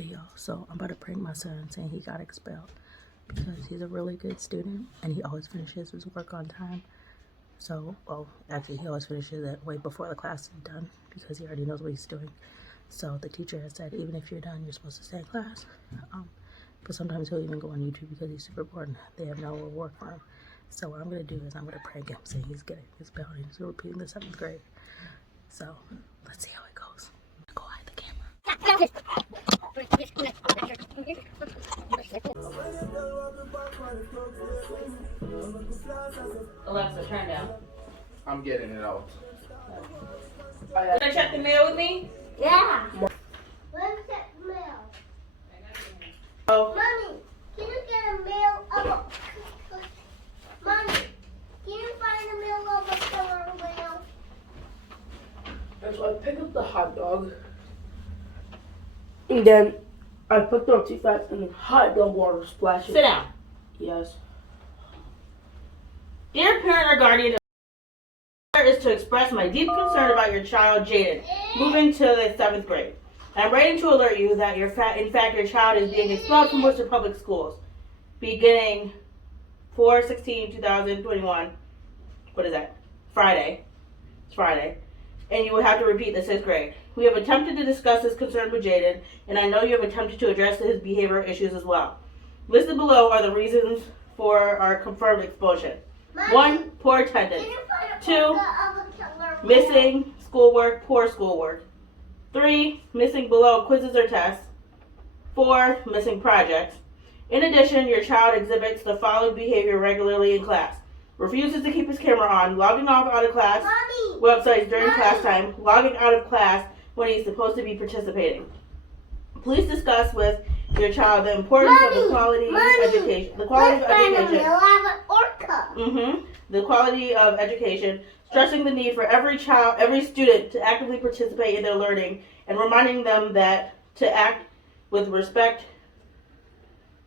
Hey y'all, so I'm about to prank my son saying he got expelled because he's a really good student and he always finishes his work on time. So, well, actually he always finishes it way before the class is done because he already knows what he's doing. So the teacher has said even if you're done, you're supposed to stay in class. But sometimes he'll even go on YouTube because he's super bored and they have no work for him. So what I'm going to do is I'm going to prank him saying he's getting expelled and he's repeating the 7th grade. So let's see how it goes. Go hide the camera. Alexa, turn down. I'm getting it out. Can I check the mail with me? Yeah. Let me check the mail. Oh. Mommy, can you get a mail of a... Mommy, can you find a mail of a killer whale? And so I pick up the hot dog, and then I put them too fast, and then hot dog water splashes. Sit down. Yes. Dear parent or guardian, is to express my deep concern about your child, Jaden, moving to the 7th grade. I'm writing to alert you that in fact your child is being expelled from Worcester Public Schools, beginning 4/16/2021. What is that? Friday. It's Friday. And you will have to repeat the 6th grade. We have attempted to discuss this concern with Jaden, and I know you have attempted to address his behavioral issues as well. Listed below are the reasons for our confirmed expulsion. Mommy, 1. Poor attendance. can you find a 2. photo of a killer whale? Missing schoolwork, poor schoolwork. 3. Missing below quizzes or tests. 4. Missing projects. In addition, your child exhibits the following behavior regularly in class. Refuses to keep his camera on, logging off out of class Mommy, websites during Mommy. class time, logging out of class when he's supposed to be participating. Please discuss with your child the importance of the quality of education. The quality of education. The quality of education, stressing the need for every student to actively participate in their learning, and reminding them that to act with respect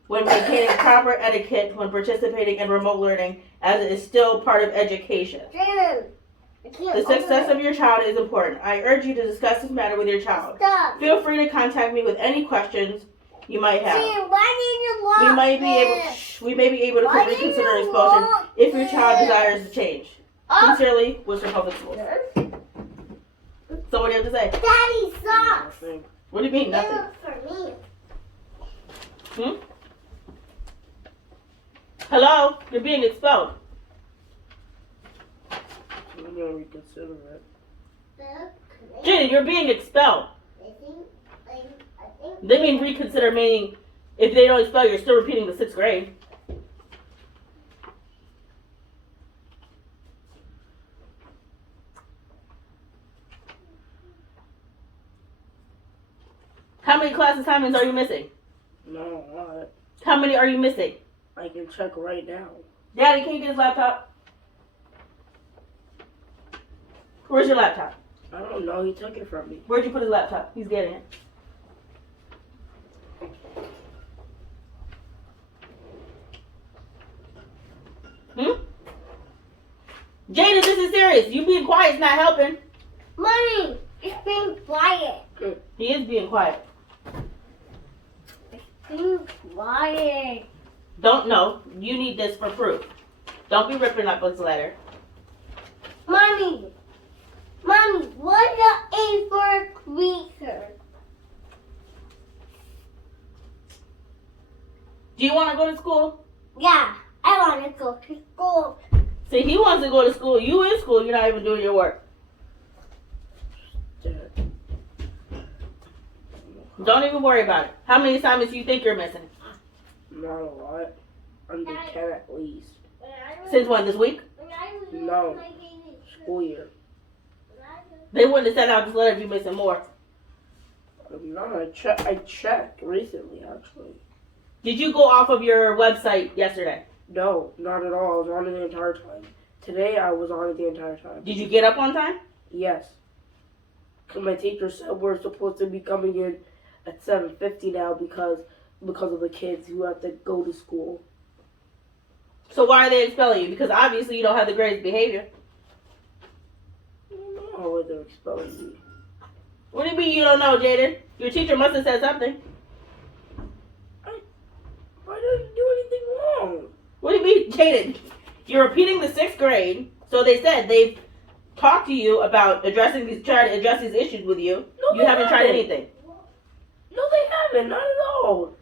when maintaining proper etiquette when participating in remote learning, as it is still part of education. The success of your child is important. I urge you to discuss this matter with your child. Stop. Feel free to contact me with any questions you might have. Why did you We lock may be able to Why did reconsider you expulsion lock if your child it? desires to change. Oh. Sincerely, Worcester Public Schools. So what do you have to say? Daddy socks. What do you mean, They nothing? look for me. Hello? You're being expelled. I'm gonna reconsider it. Jaden, you're being expelled. I think They mean reconsider, meaning if they don't expel you, you're still repeating the 6th grade. How many class assignments are you missing? No, what? How many are you missing? I can check right now. Daddy, can you get his laptop? Where's your laptop? I don't know. He took it from me. Where'd you put his laptop? He's getting it. Jaden, this is serious. You being quiet is not helping. Mommy, it's being quiet. He is being quiet. It's being quiet. Don't know. You need this for proof. Don't be ripping up his letter. Mommy, what's the A for creature? Do you want to go to school? Yeah, I want to go to school. See, he wants to go to school. You in school. You're not even doing your work. Dad. Don't even worry about it. How many assignments do you think you're missing? Not a lot. Under 10 at least. Since when? This week? No. School year. They wouldn't have sent out this letter if you're missing more. No, I checked recently, actually. Did you go off of your website yesterday? No, not at all. I was on it the entire time. Today, I was on it the entire time. Did you get up on time? Yes. Because my teacher said we're supposed to be coming in at 7:50 now because of the kids who have to go to school. So why are they expelling you? Because obviously you don't have the greatest behavior. I don't know why they're expelling me. What do you mean you don't know, Jaden? Your teacher must have said something. I didn't do anything wrong. What do you mean, Jaden? You're repeating the 6th grade, so they said they've talked to you about trying to address these issues with you. No, You haven't tried anything. No, they haven't. Not at all.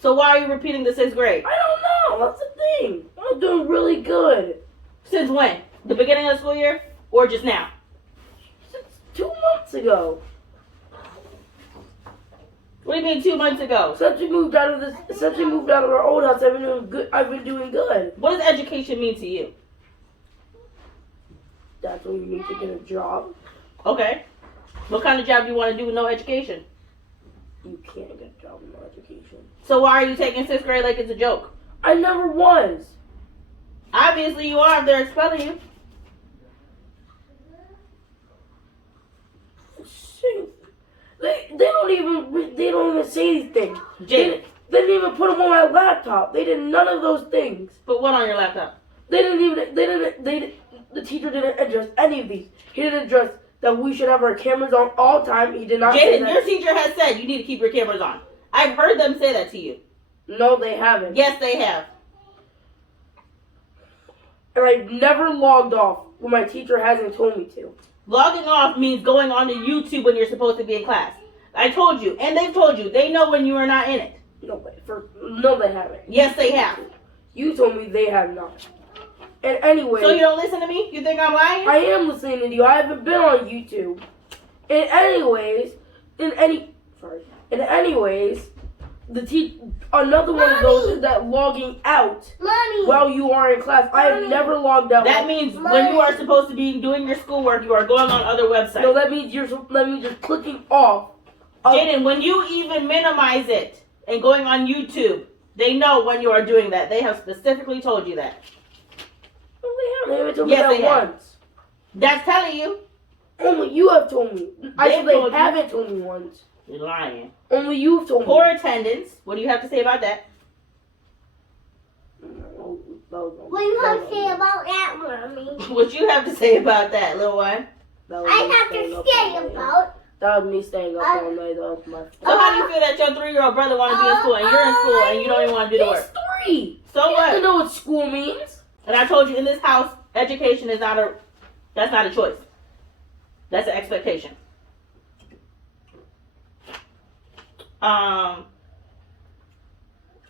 So why are you repeating the 6th grade? I don't know. That's the thing. I'm doing really good. Since when? The beginning of the school year? Or just now? Since 2 months ago. What do you mean 2 months ago? Since we moved out of our old house, I've been doing good. What does education mean to you? That's when you need to get a job. Okay. What kind of job do you want to do with no education? You can't get a job with no education. So why are you taking 6th grade like it's a joke? I never was. Obviously you are if they're expelling you. Shoot. They don't even say these things. Jaden. They didn't even put them on my laptop. They did none of those things. Put what on your laptop? The teacher didn't address any of these. He didn't address that we should have our cameras on all the time. He did not say Jaden, that. your teacher has said you need to keep your cameras on. I've heard them say that to you. No, they haven't. Yes, they have. And I've never logged off when my teacher hasn't told me to. Logging off means going on to YouTube when you're supposed to be in class. I told you, and they've told you. They know when you are not in it. No, they haven't. Yes, they have. You told me they have not. And anyway, So you don't listen to me? You think I'm lying? I am listening to you. I haven't been on YouTube. And anyways, another one of those is that logging out Mommy. while you are in class. I have never logged out. That means when you are supposed to be doing your schoolwork, you are going on other websites. No, that means you're clicking off. Jaden, when you even minimize it and going on YouTube, they know when you are doing that. They have specifically told you that. No, they haven't told me Yes, that they have. once. That's telling you. Only you have told me. I said They've told they you. haven't told me once. You're lying. Only you've told Poor me. attendance. What do you have to say about that? What do you have to say about that, Mommy? What you have to say about that, little one? I have to say about. That was me staying up all night. That was my. So how do you feel that your 3-year-old brother want to be in school and you're in school and you don't even want to do the He's work? 3. So He doesn't what? know what school means. And I told you in this house, education is that's not a choice. That's an expectation.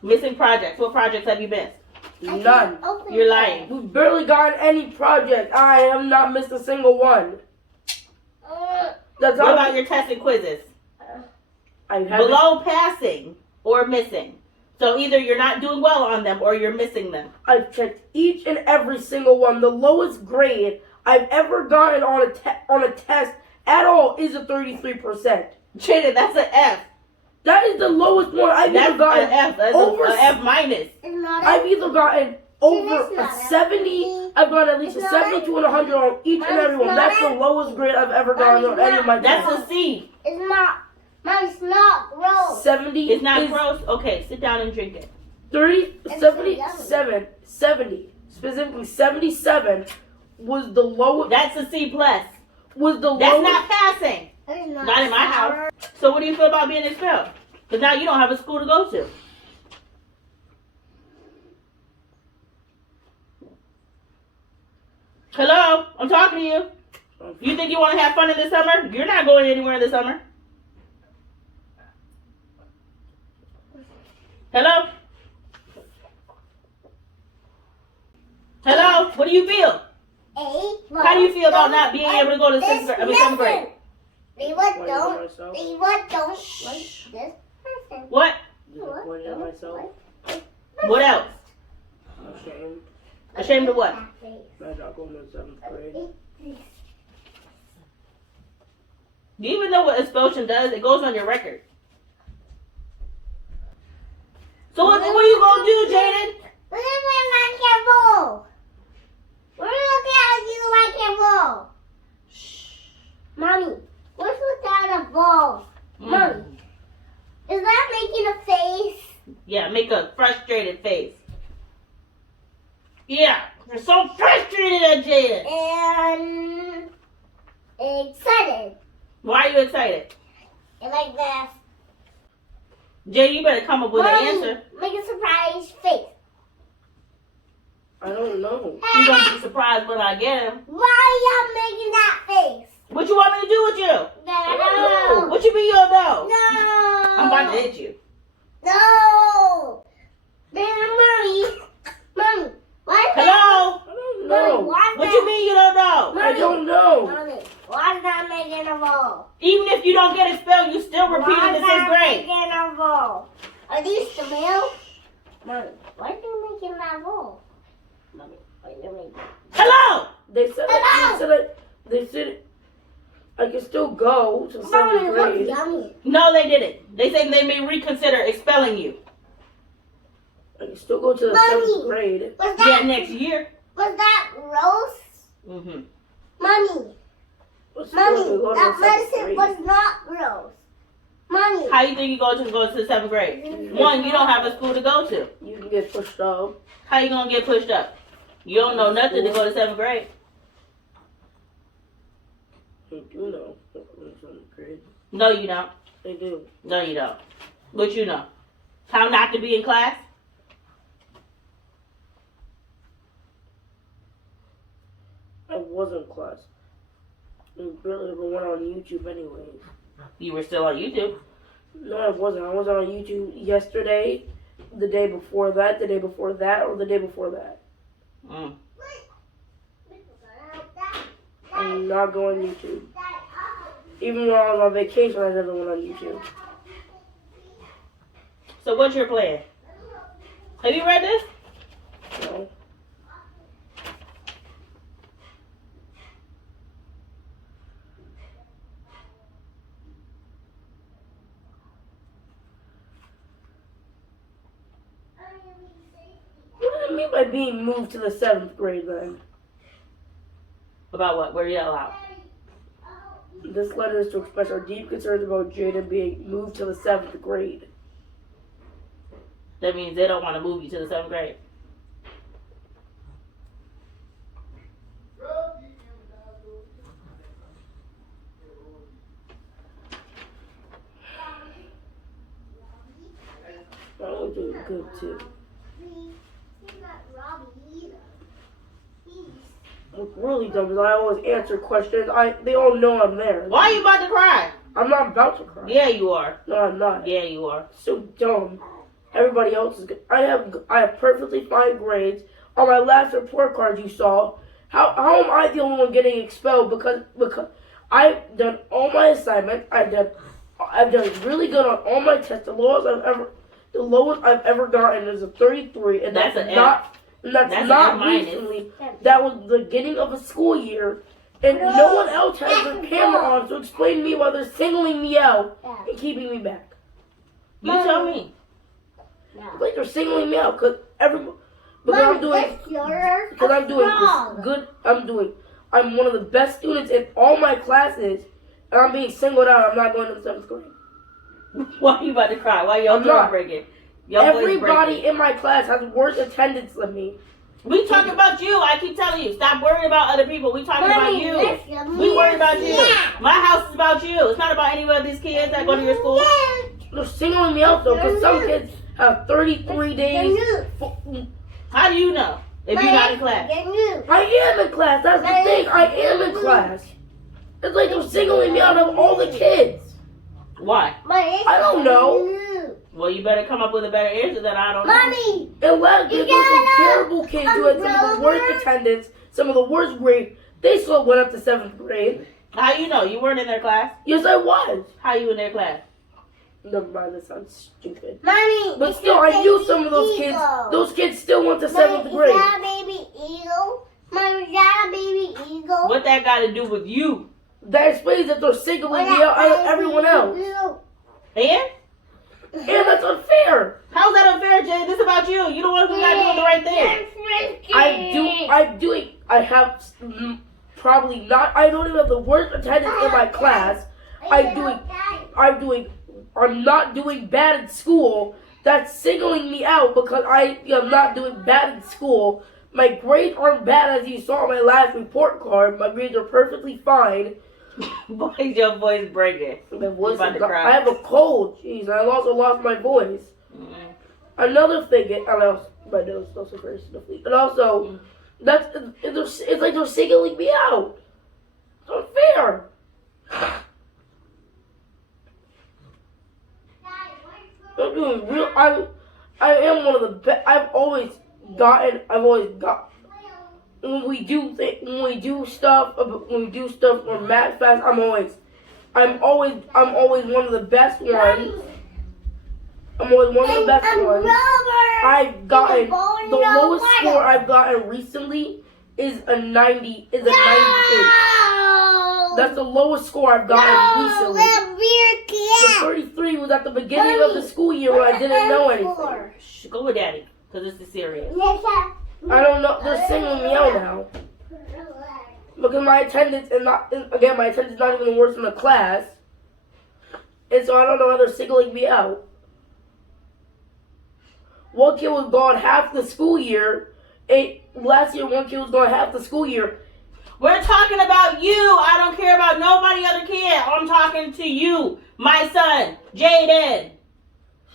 Missing projects. What projects have you missed? None. You're lying. We've barely gotten any project. I have not missed a single one. That's What all. about your tests and quizzes? I haven't. Below passing or missing. So either you're not doing well on them or you're missing them. I've checked each and every single one. The lowest grade I've ever gotten on a test at all is a 33%. Jaden, that's an F. That is the lowest one I've That's ever gotten. an F. That's over an F minus. It's not I've either gotten over It's a not 70. I've gotten at least a It's not 70 to a 100 on each and every one. That's the lowest grade I've ever gotten on any of my tests. That's a C. It's not. Mom, it's not gross. 70 It's not is gross. Okay, sit down and drink it. 30, It's 77, 70, specifically 77 was the lowest. That's a C plus. Was the That's lowest. not passing. It's Not in my house. So what do you feel about being expelled? Because now you don't have a school to go to. Hello? I'm talking to you. You think you want to have fun in the summer? You're not going anywhere in the summer. Hello? Hello? What do you feel? How do you feel about not being able to go to 7th grade? They what don't. They what don't like this person. What? Disappointed in myself. What else? Ashamed. Ashamed of what? I'm not going to 7th grade. Do you even know what expulsion does? It goes on your record. So what are you going to do, Jaden? Look at my camera. We're looking at you like a ball. Mommy, what's without a ball? Mommy, is that making a face? Yeah, make a frustrated face. Yeah, you're so frustrated at Jaden. And excited. Why are you excited? And like this. Jay, you better come up with an Mommy, answer. make a surprise face. I don't know. You're going to be surprised when I get him. Why y'all making that face? What you want me to do with you? No. What you mean you don't know? No. I'm about to hit you. No. Mommy. Mommy. Why is that? Hello? I don't Mommy, know. why is What that? you mean you don't know? I don't know. Mommy, why is that making a ball? Even if you don't get expelled, you still repeating Why the is sixth that grade. making a ball? Are these the milk? Mommy, why are you making that ball? Mommy, why are you making Hello? They said they said I can still go to Mommy, 7th it grade. looks yummy. No, they didn't. They said they may reconsider expelling you. I can still go to the Mommy. 7th grade. Was Yeah, that, next year. was that gross? Mm-hmm. Mommy, But still, I can Mommy, go to that the 7th medicine grade. was not gross. Mommy. How you think you go to the seventh grade? One, you don't have a school to go to. You can get pushed up. How you gonna get pushed up? You don't know nothing to go to seventh grade. They do know. I go to 7th grade. No, you don't. They do. No, you don't. But you know. How not to be in class? I was in class. I barely ever went on YouTube anyways. You were still on YouTube. No, I wasn't. I was on YouTube yesterday, the day before that, the day before that, or the day before that. Mm. I'm not going on YouTube. Even when I was on vacation, I never went on YouTube. So what's your plan? Have you read this? No. What do you mean by being moved to the 7th grade then? About what? Where you allowed? This letter is to express our deep concerns about Jada being moved to the 7th grade. That means they don't want to move you to the seventh grade. I was doing good too. What's really dumb is I always answer questions. They all know I'm there. Why are you about to cry? I'm not about to cry. Yeah, you are. No, I'm not. Yeah, you are. So dumb. Everybody else is good. I have perfectly fine grades. On my last report card you saw, how am I the only one getting expelled because I've done all my assignments. I've done really good on all my tests. The lowest I've ever gotten is a 33, and That's that's an not That's not an F minus. recently. That was the beginning of a school year, and no one else has their camera on. So explain to me why they're singling me out and keeping me back. You tell me. It's like they're singling me out because I'm doing good. I'm one of the best students in all my classes, and I'm being singled out. I'm not going to the 7th grade. Why are you about to cry? Why your I'm throat not. breaking? Your voice Everybody breaking. in my class has worse attendance than me. We talking about you. I keep telling you. Stop worrying about other people. We talking about you. We worry about you. My house is about you. It's not about any of these kids that go to your school. They're singling me out though, because some kids have 33 days. How do you know if you're not in class? I am in class. That's the thing. I am in class. It's like they're singling me out of all the kids. Why? I don't know. Well, you better come up with a better answer than I don't know. Mommy, Unless there's some terrible kids who had some of the worst attendance, some of the worst grades, they still went up to 7th grade. How you know? You weren't in their class? Yes, I was. How you in their class? Never mind, that sounds stupid. Mommy, But still, I knew some of those kids. Those kids still went to 7th grade. Is that a baby eagle? Mommy, is that a baby eagle? What that got to do with you? That explains that they're singling me out of everyone else. And? And that's unfair. How's that unfair, Jay? This is about you. You the one who's not doing the right thing. I have probably not. I don't even have the worst attendance in my class. I'm not doing bad in school. That's singling me out because I am not doing bad in school. My grades aren't bad as you saw on my last report card. My grades are perfectly fine. Boy, your voice breaking. My voice about is to cry. I have a cold. Jeez, I also lost my voice. Mm-hmm. Another thing, and also my nose is also very sniffly. And also, it's like they're singling me out. It's unfair. I'm doing real. I am one of the best. I've always got. When we do stuff or math fast, I'm always one of the best ones. I'm always one of the best ones. I've gotten the lowest score I've gotten recently is a 90. Is a 98. That's the lowest score I've gotten recently. The 33 was at the beginning of the school year when I didn't know anything. Shh, go with daddy, because this is serious. I don't know. They're singling me out now because my attendance my attendance is not even worse than the class, and so I don't know how they're singling me out. One kid was gone half the school year. Last year, one kid was gone half the school year. We're talking about you. I don't care about nobody other kid. I'm talking to you, my son, Jaden.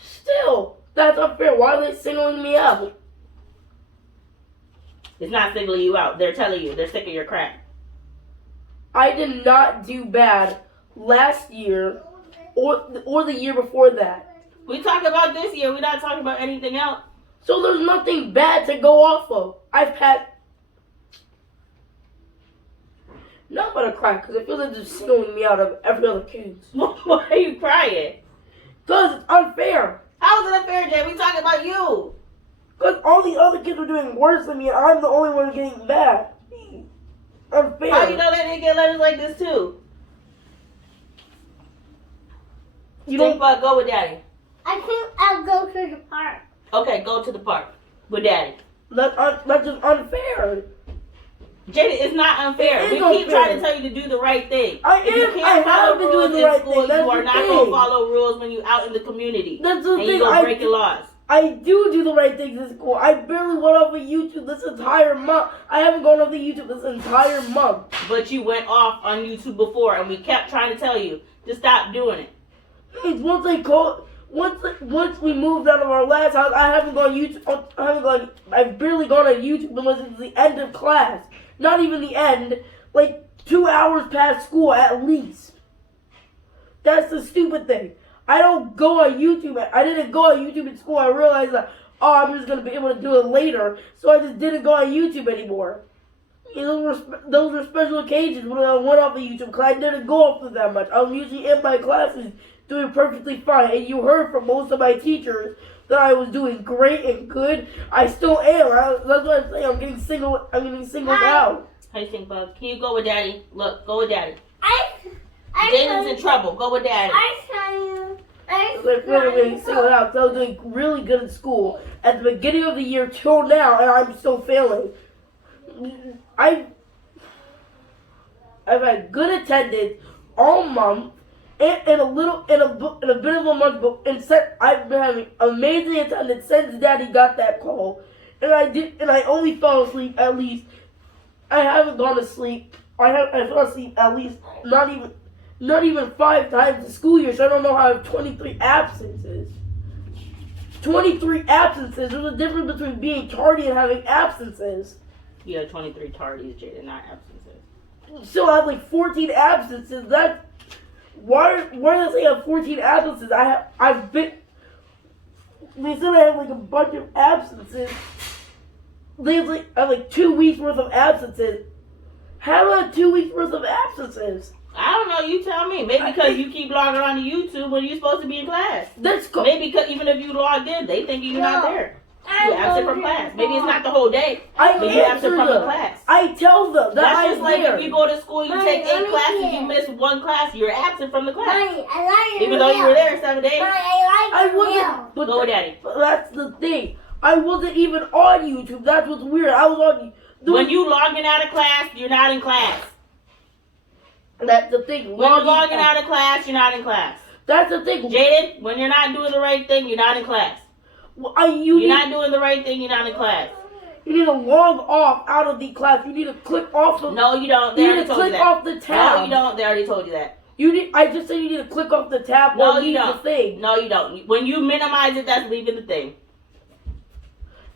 Still, that's unfair. Why are they singling me out? It's not singling you out. They're telling you. They're sick of your crap. I did not do bad last year or the year before that. We talk about this year. We're not talking about anything else. So there's nothing bad to go off of. I've had... Now I'm gonna cry because it feels like they're singling me out of every other kid. Why are you crying? Because it's unfair. How is it unfair, Jay? We talking about you. Because all the other kids are doing worse than me and I'm the only one getting bad. Unfair. How you know they didn't get letters like this too? You Think don't... about go with daddy. I think I'll go to the park. Okay, go to the park with daddy. That's just unfair. Jaden, it's not unfair. It We is keep unfair. trying to tell you to do the right thing. I If you am. can't I have follow been rules doing the in right school, thing. That's you are the not thing. going to follow rules when you're out in the community. That's the And thing. you're going to break your laws. I do the right things in school. I barely went off of YouTube this entire month. I haven't gone off of YouTube this entire month. But you went off on YouTube before, and we kept trying to tell you to stop doing it. Hey, once we moved out of our last house, I haven't gone YouTube. I've barely gone on YouTube unless it's the end of class. Not even the end. Like 2 hours past school at least. That's the stupid thing. I don't go on YouTube. I didn't go on YouTube in school. I realized that, I'm just going to be able to do it later. So I just didn't go on YouTube anymore. Those were special occasions when I went off of YouTube because I didn't go off of that much. I was usually in my classes doing perfectly fine. And you heard from most of my teachers that I was doing great and good. I still am. That's what I'm saying. I'm getting singled out. How you think, Bug? Can you go with daddy? Look, go with daddy. I Jaden's in trouble. Go with daddy. I saw you. I feel like I'm getting singled out. So I was doing really good in school at the beginning of the year till now, and I'm still failing. I've had good attendance all month, and a bit of a month, I've been having amazing attendance since Daddy got that call, and I only fell asleep at least. I haven't gone to sleep. I fell asleep at least not even 5 times the school year, so I don't know how I have 23 absences. 23 absences. There's a difference between being tardy and having absences. You had 23 tardies, Jaden, not absences. Still have like 14 absences. Why does it say I have 14 absences? They said I have like a bunch of absences. I have like 2 weeks worth of absences. How about 2 weeks worth of absences? I don't know. You tell me. Maybe because you keep logging on to YouTube when you're supposed to be in class. That's cool. Maybe because even if you logged in, they think you're not there. You absent from class. Maybe it's not the whole day, but you absent from the class. I tell them that That's I'm just like there. if you go to school, you take 8 Mommy, classes, you miss 1 class, you're absent from the class. Mommy, I like Even though you were there 7 days. Mommy, I I like your wasn't. nail. But Go with daddy. that's the thing. I wasn't even on YouTube. That's what's weird. I was on. When you logging out of class, you're not in class. That's the thing. When you're logging out of class, you're not in class. That's the thing. Jaden, when you're not doing the right thing, you're not in class. You You're not doing the right thing, you're not in class. You need to log off out of the class. You need to click off the. No, you don't. They You already need to told you click that. off the tab. No, you don't. They already told you that. You need. I just said you need to click off the tab No, or you leave don't. the thing. No, you don't. When you minimize it, that's leaving the thing.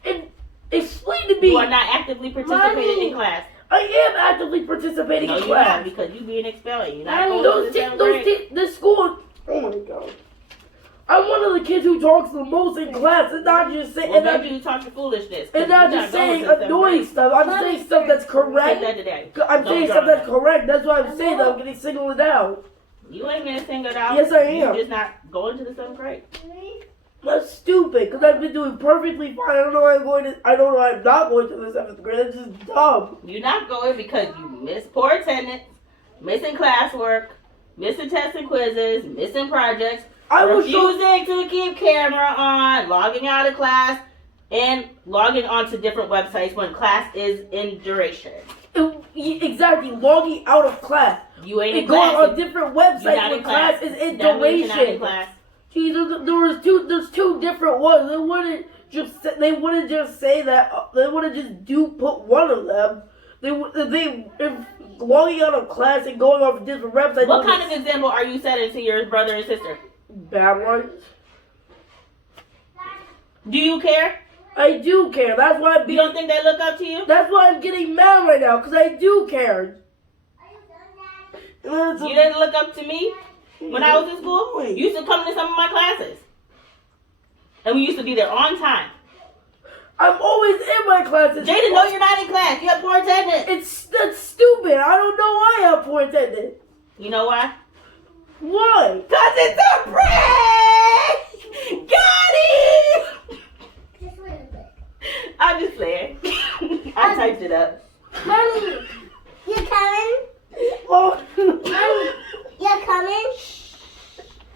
And explain to me. You are not actively participating in class. I am actively participating No, in you're not, class. because you being expelled. You're not going to the 7th grade. This school. Oh my god. I'm one of the kids who talks the most in class, and not just saying. Well, maybe you talking foolishness. And not just saying annoying stuff. I'm saying stuff that's correct. Take that today. I'm saying stuff that's correct. That's why I'm saying that I'm getting singled out. You ain't gonna single it out. Yes, I am. You're just not going to the 7th grade. That's stupid, because I've been doing perfectly fine. I don't know why I'm not going to the 7th grade. That's just dumb. You're not going because you missed poor attendance, missing classwork, missing tests and quizzes, missing projects, refusing to keep camera on, logging out of class, and logging onto different websites when class is in duration. Exactly, logging out of class. You ain't in going class. on different websites when class is in That means you're not in duration. class. See, there's two different ones. They wouldn't just say that. They wouldn't just put one of them. If logging out of class and going off different websites. What kind of example are you setting to your brother and sister? Bad ones. Do you care? I do care. That's why You don't think they look up to you? That's why I'm getting mad right now, because I do care. You didn't look up to me when I was in school? You used to come to some of my classes. And we used to be there on time. I'm always in my classes. Jaden, no, you're not in class. You have poor attendance. That's stupid. I don't know why I have poor attendance. You know why? Why? Because it's a prank! Got it! Just a little bit. I'm just playing. I typed it up. Mommy, you coming? Oh. Mommy, you coming?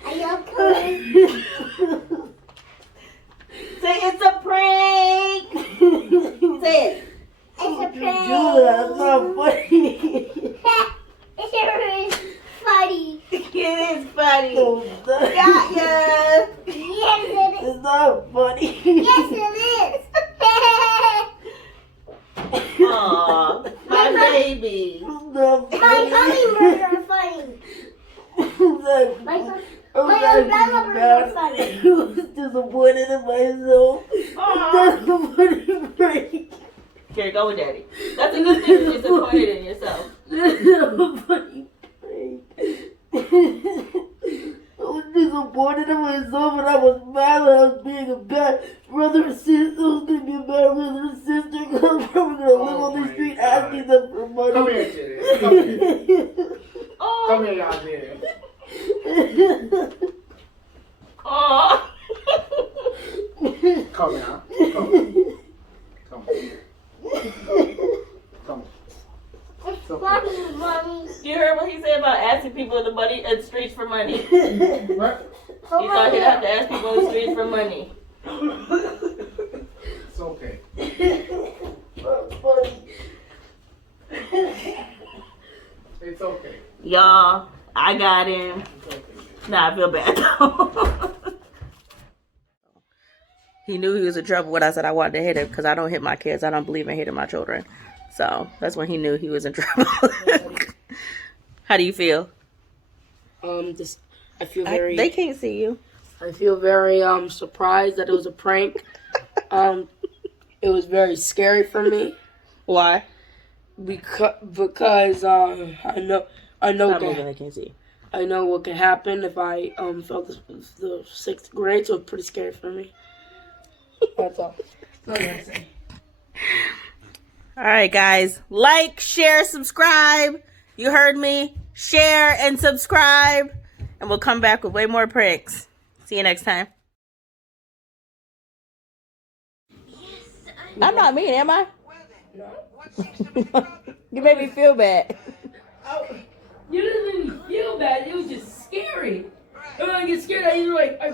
Are you coming? Say it's a prank! Say it. It's a Do prank. that. It's not funny. It's funny. It is funny. Oh, Got ya! Yes, it is. It's not funny. Yes, it is. Aw, my baby. It's not My funny. hummingbirds are funny. My umbrella birds are funny. I was disappointed in myself. Aw. That's a funny break. Here, go with daddy. That's a good thing you're disappointed in yourself. That's a funny break. I was disappointed in myself and I was mad that I was being a bad brother and sister. I was going to be a bad brother and sister because I'm probably going to live on the street asking them for money. Come here, Jaden. Come here. Oh. Come here, y'all there. Aw. Come here. Come. Come. Come. Mommy. You heard what he said about asking people in the streets for money? What? He thought he'd have to ask people in the streets for money. It's okay. That's funny. It's okay. Y'all, I got him. It's okay. Nah, I feel bad though. He knew he was in trouble when I said I wanted to hit him because I don't hit my kids. I don't believe in hitting my children. So that's when he knew he was in trouble. How do you feel? I feel very. They can't see you. I feel very surprised that it was a prank. It was very scary for me Why? because I know Stop moving, they can't see. I know what could happen if I failed the 6th grade, so it's pretty scary for me. That's all. That's all I gotta say. All right, guys. Like, share, subscribe. You heard me. Share and subscribe. And we'll come back with way more pranks. See you next time. I'm not mean, am I? No. You made me feel bad. You didn't make me feel bad. It was just scary. And when I get scared, I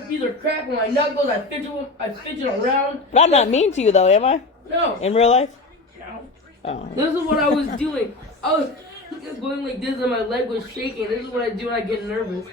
either crack my knuckles, I fidget around. But I'm not mean to you, though, am I? No. In real life? No. Oh. This is what I was doing. I was going like this and my leg was shaking. This is what I do when I get nervous.